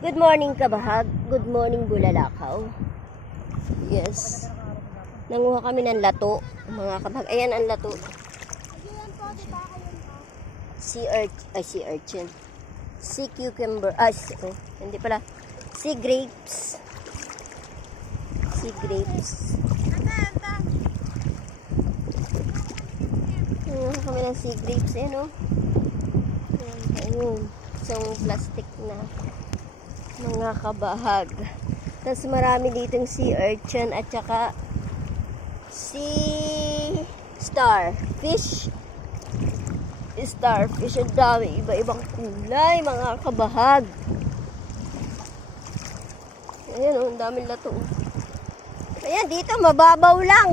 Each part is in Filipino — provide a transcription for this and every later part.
Good morning, Kabahag. Good morning, Bulalakaw. Yes. Nanguha kami ng lato, mga kabahag. Ayan ang lato. Sea urchin. Sea cucumber. Hindi pala. Sea grapes. Sea grapes. Nanguha kami ng sea grapes. Ayan, oh. Ayun. Isang plastic na mga kabahag. Tapos marami ditong sea urchin at saka sea starfish. Starfish, ang dami. Iba-ibang kulay, mga kabahag. Ayan, ang daming lato. Ayan, dito mababaw lang.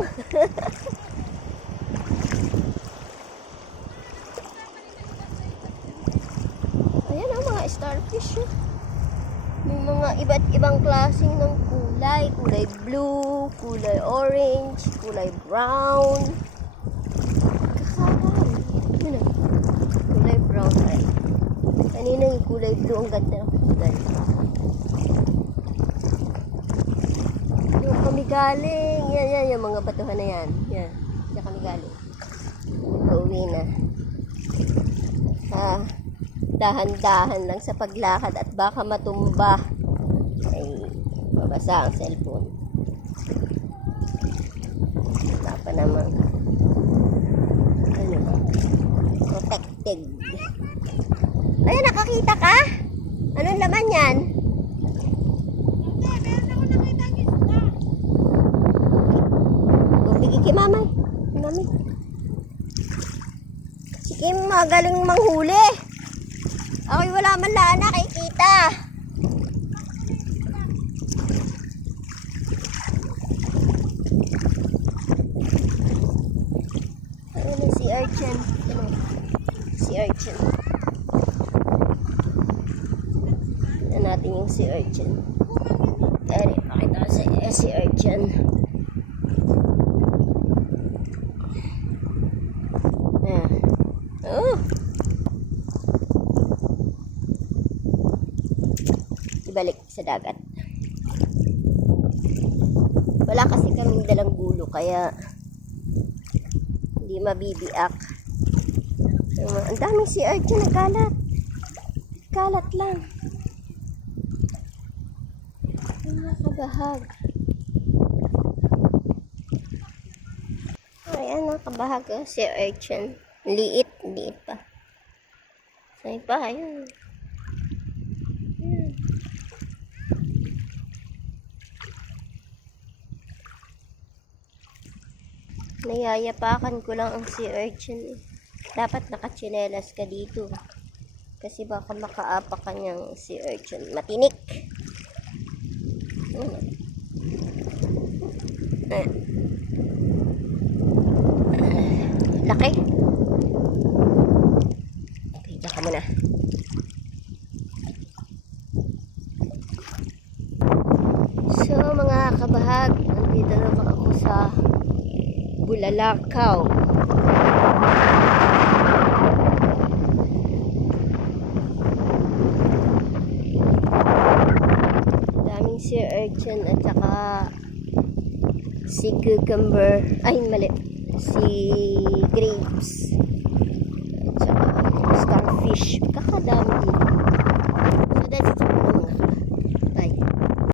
Ayan ang mga starfish. May mga iba't ibang klaseng ng kulay. Kulay blue, kulay orange, kulay brown. Kakabay. Yun ang kulay brown. Kanina yung kulay blue. Ang ganda ng kulay. Yung kami galing. Yan, yung mga batuhan na yan. Yan. Diyan kami galing. Pauwi na. Dahan-dahan lang sa paglakad at baka matumba. Ay, mabasa ang cellphone. Wala pa naman. Ano? Protected. Ay, nakakita ka? Anong laman yan? Bumigay kay mama. Mami. Si Kim magaling manghuli. Ako'y wala man lang nakikita. Ayun ang sea urchin. Sea urchin. Tignan natin yung sea urchin. Ayun, pakita ko sa sea urchin. Ayan. Oh! Ibalik sa dagat. Wala kasi kaming dalang gulo kaya hindi mabibiak. Ang daming sea urchin na kalat. Kalat lang. Mga kabahag. Ayan mga kabahag. Sea urchin. Liit pa. Saan pa? Ayan. Nayayapakan ko lang ang sea urchin. Dapat nakatsinelas ka dito. Kasi baka makaapak ka niyang sea urchin. Matinik. Laki. Okay, baka muna. So, mga kabahag, nandito naman ako sa Bulalakaw. Daming sea urchin at saka sea cucumber. Ay, mali. Sea grapes. At saka starfish. Kakadami dito. So, that's it.